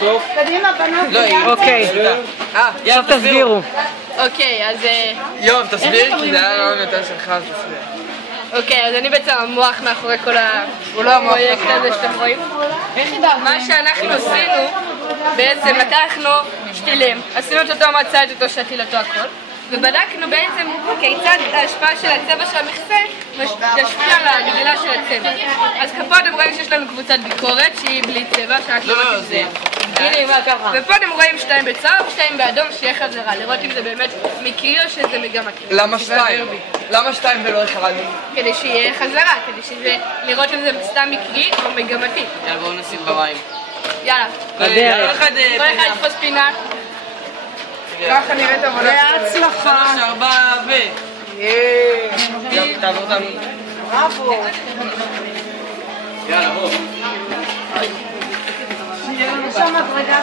בסוף. קדימה, בנות. אוקיי, עכשיו תסבירו. אוקיי, אז... יום, תסביר, כי זה היה רעיון יותר שלך, אז תסביר. אוקיי, אז אני בעצם המוח מאחורי כל הפרויקט הזה שאתם רואים. מה שאנחנו עשינו, בעצם לקחנו שתילים, עשינו את אותו מצע, את אותו שתיל, אותו הכל, ובדקנו בעצם כיצד ההשפעה של הצבע של המכסה תשפיע על הגדילה של הצבע. אז פה אתם רואים שיש לנו קבוצת ביקורת שהיא בלי צבע, שרק לראות אם זה... ופה אתם רואים 2 בצהוב ו2 באדום שיהיה חזרה, לראות אם זה באמת מקרי או שזה מגמתי. למה 2? למה 2 ולא 1? כדי שיהיה חזרה, כדי שזה... לראות אם זה סתם מקרי או מגמתי. יאללה, בואו נשים במים. יאללה. בדרך. כל אחד יתפוס פינה. ככה נראית עבודה. בהצלחה. 3, 4 ו... תעבור אותנו. בראבו. יאללה, בואו. יש שם מדרגה